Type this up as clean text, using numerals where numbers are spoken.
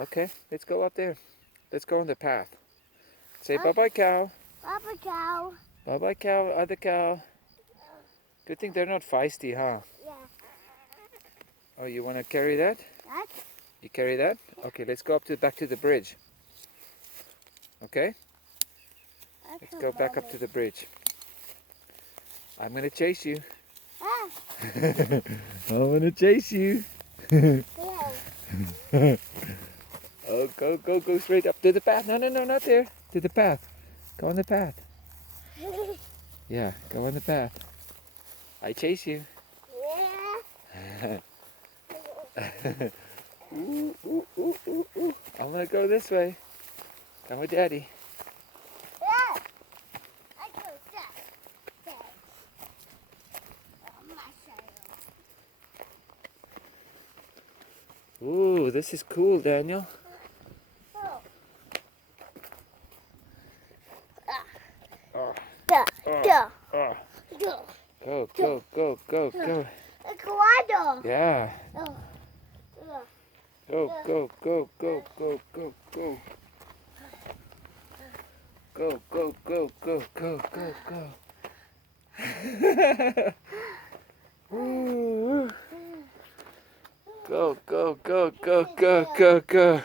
Okay, let's go up there. Let's go on the path. Say bye-bye, cow. Bye-bye, cow. Bye-bye, cow, other cow. Good thing they're not feisty, huh? Yeah. Oh, you want to carry that? That? You carry that? Okay, let's go back to the bridge. Okay? Let's go back up to the bridge. I'm going to chase you. Ah. I'm going to chase you. Yeah. Oh, go straight up to the path. No, not there. To the path. Go on the path. Yeah, go on the path. I chase you. Yeah. Ooh, ooh, ooh, ooh, ooh. I'm gonna go this way. Come with Daddy. Yeah. I go that. Oh, my shadow. Ooh, this is cool, Daniel. Oh. Oh, Da, oh, da, oh. da. Go. A koala. Yeah. Oh. Go. Go. Ooh. Go.